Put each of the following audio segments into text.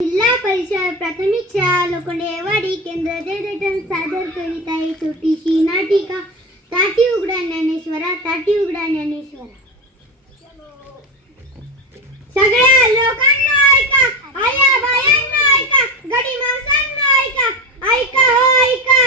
जिल्हा परिषद प्राथमिक शाळा लोखंडेवाडी केंद्र जयदेठण सादर करीत आहे छोटीशी नाटिका ताटी उघडा ज्ञानेश्वरा, ताटी उघडा ज्ञानेश्वरा. सगळ्या लोकांना ऐका, आया बायांना ऐका, गडी माणसांना ऐका, ऐका हो ऐका.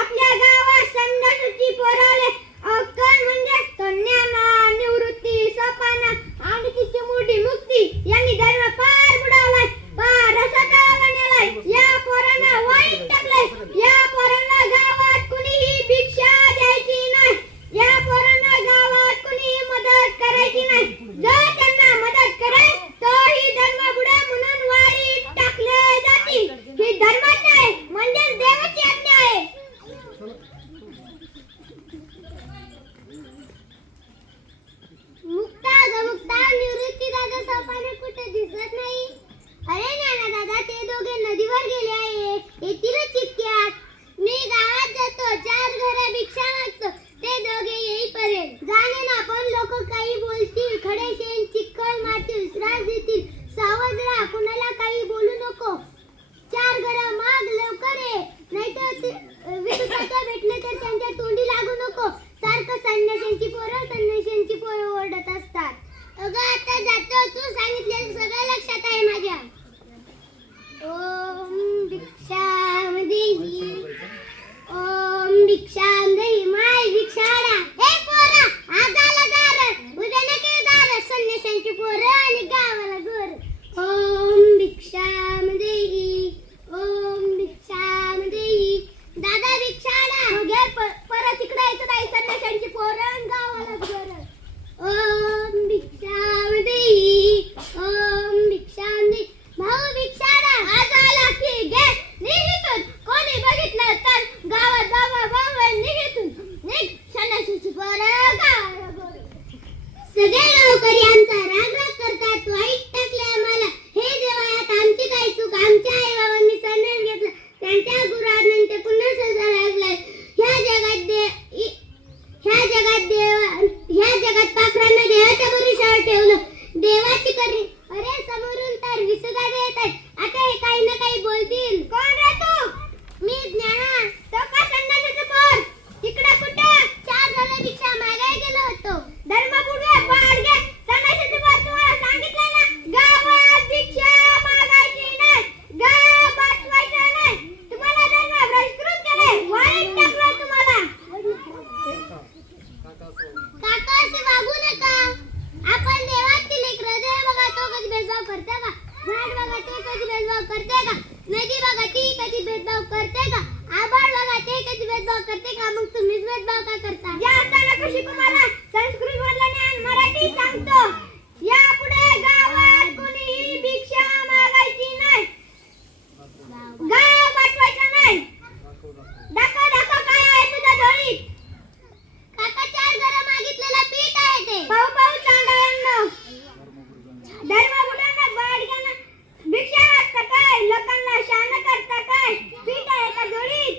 आपल्या गावात संन्यासाची पोराले अक्कल म्हणजे कन्याना निवृत्ती सोपाना आणि तिची मोठी मुक्ती यांनी धर्म पार बुडवलाय, पार रसातळाला नेलाय. या पोरांना वाईट टाकलंय. या पोरांना गावात कुणीही भिक्षा द्यायची नाही. या पोरांना गावात कुणीही मदत करायची नाही. जर त्यांना मदत करेल तो ही धर्म बुडे म्हणून वाईट टाकले जातील. ही धर्मात नाही म्हणजे देवाची आज्ञा आहे. मुक्ता निवृत्ती दादा सोपाने कुठे दिसत नाही. अरे नाना दादा ते दोघे नदीवर गेले आहे, येतीलच इतक्यात. मी गावात जातो, 4 घरा भिक्षा मागतो, ते दोघे येईपर्यंत. जाणे ना पण लोक काही बोलतील, खडे शेण चिखल मारतील, त्रास देतील. सावध राहा, कुणाला काही बोलू नको. 4 घरा माग लवकर ये, नाहीतर विसुकाच्या भेटले तर त्यांच्या तोंडी लागू नको. सारखं संन्याशांची पोरं ओरडत असतात. अगं आता जातो, तू सांगितलेलं सगळं लक्षात आहे माझ्या. ओम भिक्षाम देही, ओम भिक्षाम देही, माय भिक्षाडा. हे पोरा आज आला दार, उद्या नके दार, संन्याशांची पोरं आणि गावाला गोर. ओम भिक्षाम देही, ओम भिक्षाम देही. दादा भिक्षाडा घे, परत इकडे यायचं नाही. संन्याशांची पोरं आणि गावाला गोर. ओम भिक्षाम देही, ओम भिक्षाम देही. भाऊ भिक्षाडा आज आला की घे, निघितून. कोणी बघितलं तर गावात बाबा निघितून निघ. संन्याशांची पोरं गावाला गोर. सगळे गावकरी आमचा राग करतात, वाईट टाकले आम्हाला. हे देवायात आमची काय चूक? आमच्या आई बाबांनी संन्यास घेतला, त्यांच्या गुरुआज्ञेने ते पुन्हा संसार लागलाय. ह्या जगात पाखरांना देवाच्या भरोशावर ठेवलं. देवाची करी. अरे समोरून तर विसुगाडे येत आहेत. आता हे काही ना काही बोलतील. कोण रे तू? मी ज्ञाना. तो का संन्यासाचा पोर? तिकडे कुठे? 4 घरा भिक्षा मागायला गेलो होतो. धर्म बुडवे, पाड घे. संन्यासाचा पोर तुम्हाला सांगितलं ना, गावात भिक्षा मागायची नाही, गाव पाठवायचं नाही. तुम्हाला धर्म भ्रष्ट केलंय, वाईट टाकलं तुम्हाला. काका असे वागू नका. आपण देवाची लेकरं. देव बघा तो कधी भेदभाव करते का? झाड बघा ते कधी भेदभाव करते का? नदी बघा ती कधी भेदभाव करते का? आभाळ बघा ते कधी भेदभाव करते का? मग तुम्हीच भेदभाव का करता? या असताना कशी तुम्हाला संस्कृत मधलं ज्ञान मराठी सांगतो. यापुढे गावात कोणीही भिक्षा मागायची नाही, गाव पाठवायचं नाही. दाखव काय आहे तुझ्या झोळीत? काका 4 घरं मागितलेलं पीठ आहे ते. पाहू चांडाळ्यांनो. धर्मबुडांना बाडग्यांना भिक्षा मागता काय? लोकांना शान करता काय? पीठ आहे का झोळीत?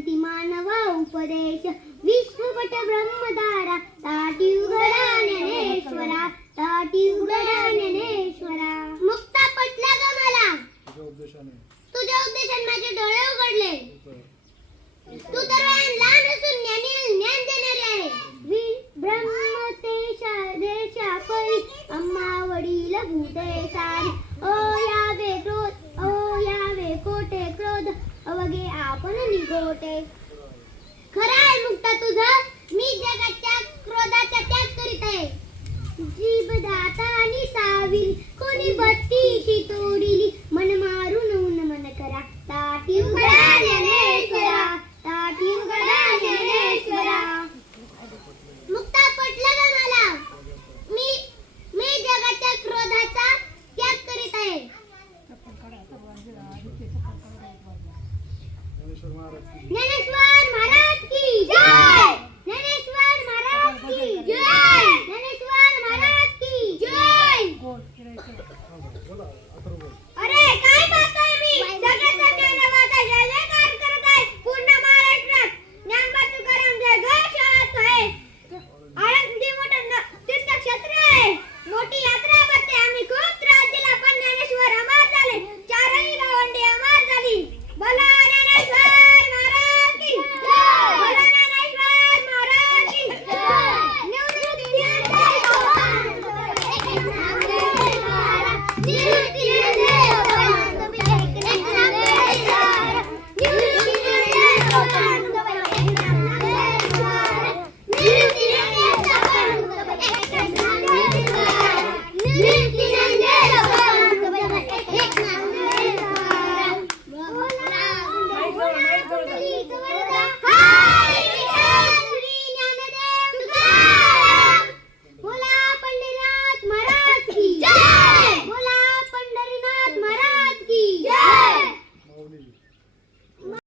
विनंती मानवा उपदेश विश्वपट ब्रह्मदारा ताटी उघडा ज्ञानेश्वरा ताटी उघडा ज्ञानेश्वरा. मुक्ता पटला ग मला तुझ्या उद्देशाने माझे डोळे उघडले. तू तर लहान असून ज्ञान देणारे आहे. ब्रह्मतेशा देशा पै अम्मा वडील भूते सारी. ओ यावे क्रोध ओ यावे कोटे क्रोध अवघे आपण निगोटे. खरं आहे मुक्ता तुझं. मी जगाच्या क्रोधाचा त्याग करीत आहे. जीभ दातानी चाविली कोणी बत्तीशी तोडिली मन मारून ऊन मन करा ताटी उघडा ज्ञानेश्वरा ताटी उघडा ज्ञानेश्वरा. मुक्ता पटलं का मला. मी जगाच्या क्रोधाचा त्याग करीत आहे. ज्ञानेश्वर महाराज की जय.